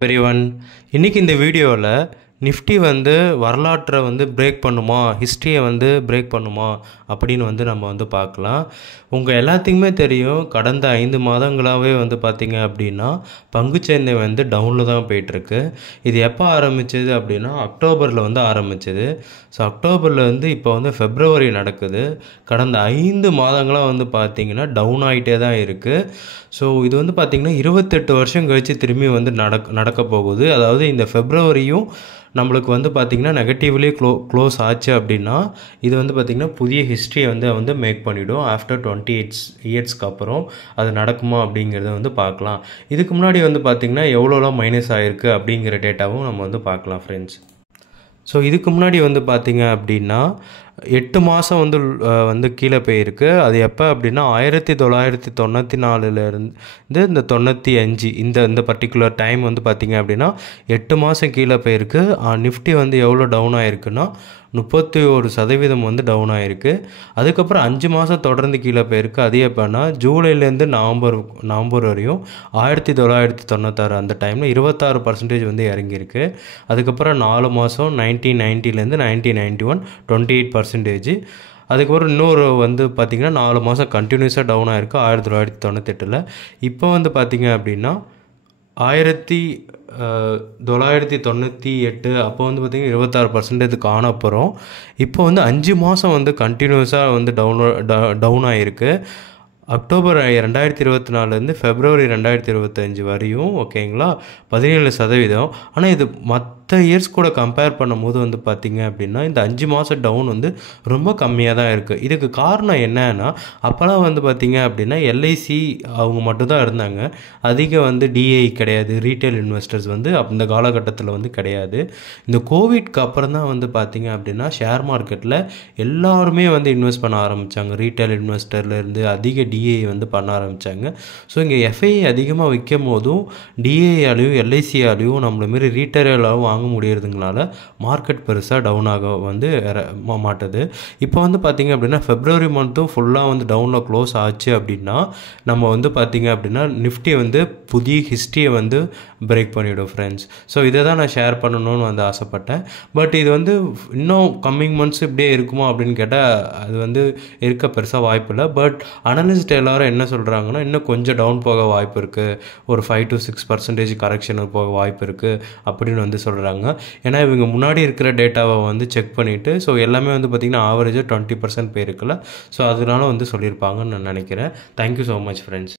Everyone, இன்னைக்கு இந்த வீடியோவில் நிஃப்டி வந்து வரலாற்றை வந்து பிரேக் பண்ணுமா, ஹிஸ்ட்ரியை வந்து பிரேக் பண்ணுமா அப்படின்னு வந்து நம்ம வந்து பார்க்கலாம். உங்கள் எல்லாத்துக்குமே தெரியும், கடந்த 5 மாதங்களாகவே வந்து பார்த்திங்க அப்படின்னா பங்குச்சந்தை வந்து டவுனில் தான் போயிட்டுருக்கு. இது எப்போ ஆரம்பிச்சது அப்படின்னா அக்டோபரில் வந்து ஆரம்பிச்சது. ஸோ அக்டோபரில் வந்து இப்போ வந்து ஃபெப்ரவரி நடக்குது. கடந்த 5 மாதங்களாக வந்து பார்த்திங்கன்னா டவுன் ஆகிட்டே தான் இருக்குது. ஸோ இது வந்து பார்த்திங்கன்னா 28 வருஷம் கழித்து திரும்பி வந்து நடக்க போகுது. அதாவது இந்த ஃபெப்ரவரியும் நம்மளுக்கு வந்து பார்த்திங்கன்னா நெகட்டிவ்லி க்ளோஸ் ஆச்சு அப்படின்னா இது வந்து பார்த்திங்கன்னா புதிய ஹிஸ்ட்ரியை வந்து மேக் பண்ணிவிடும். ஆஃப்டர் 28 இயர்ஸ்க்கு அப்புறம் அது நடக்குமா அப்படிங்கிறத வந்து பார்க்கலாம். இதுக்கு முன்னாடி வந்து பார்த்திங்கன்னா எவ்வளோலாம் மைனஸ் ஆகிருக்கு அப்படிங்கிற டேட்டாவும் நம்ம வந்து பார்க்கலாம் ஃப்ரெண்ட்ஸ். ஸோ இதுக்கு முன்னாடி வந்து பார்த்திங்க அப்படின்னா 8 மாதம் வந்து கீழே போயிருக்கு. அது எப்போ அப்படின்னா 1994 இந்த 95 இந்த பர்டிகுலர் டைம் வந்து பார்த்திங்க அப்படின்னா 8 மாதம் கீழே போயிருக்கு. நிஃப்டி வந்து எவ்வளோ டவுன் ஆகிருக்குன்னா 31% வந்து டவுன் ஆகிருக்கு. அதுக்கப்புறம் 5 மாதம் தொடர்ந்து கீழே போயிருக்கு. அது எப்போனா ஜூலைலேருந்து நவம்பர் வரையும் 1996 அந்த டைமில் 26% வந்து இறங்கியிருக்கு. அதுக்கப்புறம் 4 மாதம் 1990லேருந்து 1991 28%. அதுக்கப்புறம் இன்னொரு வந்து பார்த்திங்கன்னா 4 மாதம் கண்டினியூஸாக டவுன் ஆகிருக்கு 1998. இப்போ வந்து பார்த்திங்க அப்படின்னா 1998 அப்போ வந்து பார்த்திங்கன்னா 26% காணப்போகிறோம். இப்போ வந்து 5 மாதம் வந்து கண்டினியூஸாக வந்து டவுன் ஆகிருக்கு. அக்டோபர் 2024 ஃபெப்ரவரி 2025 வரையும் ஓகேங்களா 17%. ஆனால் இது மற்ற இயர்ஸ் கூட கம்பேர் பண்ணும்போது வந்து பார்த்திங்க அப்படின்னா இந்த 5 மாதம் டவுன் வந்து ரொம்ப கம்மியாக தான் இருக்குது. இதுக்கு காரணம் என்னன்னா அப்போலாம் வந்து பார்த்திங்க அப்படின்னா எல்ஐசி அவங்க மட்டும்தான் இருந்தாங்க. அதிக வந்து டிஐ கிடையாது, ரீட்டைல் இன்வெஸ்டர்ஸ் வந்து அந்த காலகட்டத்தில் வந்து கிடையாது. இந்த கோவிட்க்கு அப்புறம் தான் வந்து பார்த்திங்க அப்படின்னா ஷேர் மார்க்கெட்டில் எல்லாருமே வந்து இன்வெஸ்ட் பண்ண ஆரம்பித்தாங்க. ரீட்டைல் இன்வெஸ்டர்லேருந்து அதிக டிஏ வந்து பண்ண ஆரம்பித்தாங்க. ஸோ இங்கே எஃப்ஐ அதிகமாக விற்கும் போதும் டிஏஆலையும் எல்ஐசியாலையும் நம்மள மாரி ரீட்டைலாகவும் வாங்க முடியறதுனால மார்க்கெட் பெருசாக டவுன் ஆக வந்து மாட்டுது. இப்போ வந்து பார்த்திங்க அப்படின்னா ஃபெப்ரவரி மந்த்தும் ஃபுல்லாக வந்து டவுனில் க்ளோஸ் ஆச்சு அப்படின்னா நம்ம வந்து பார்த்திங்க அப்படின்னா நிஃப்டி வந்து புதிய ஹிஸ்ட்ரியை வந்து பிரேக் பண்ணிவிடும் ஃப்ரெண்ட்ஸ். ஸோ இதை தான் நான் ஷேர் பண்ணணும்னு வந்து ஆசைப்பட்டேன். பட் இது வந்து இன்னும் கம்மிங் மந்த்ஸ் இப்படியே இருக்குமா அப்படின்னு கேட்டால் அது வந்து இருக்க பெருசாக வாய்ப்பு இல்லை. பட் அனலிஸ்ட் எல்லாரும் என்ன சொல்கிறாங்கன்னா இன்னும் கொஞ்சம் டவுன் போக வாய்ப்பு இருக்குது, ஒரு 5 to 6% கரெக்ஷன் போக வாய்ப்பு இருக்குது அப்படின்னு வந்து சொல்கிறாங்க. ஏன்னா இவங்க முன்னாடி இருக்கிற டேட்டாவை வந்து செக் பண்ணிவிட்டு ஸோ எல்லாமே வந்து பார்த்திங்கன்னா ஆவரேஜாக 20% போயிருக்குல்ல. ஸோ அதனால வந்து சொல்லியிருப்பாங்கன்னு நான் நினைக்கிறேன். Thank you so much friends.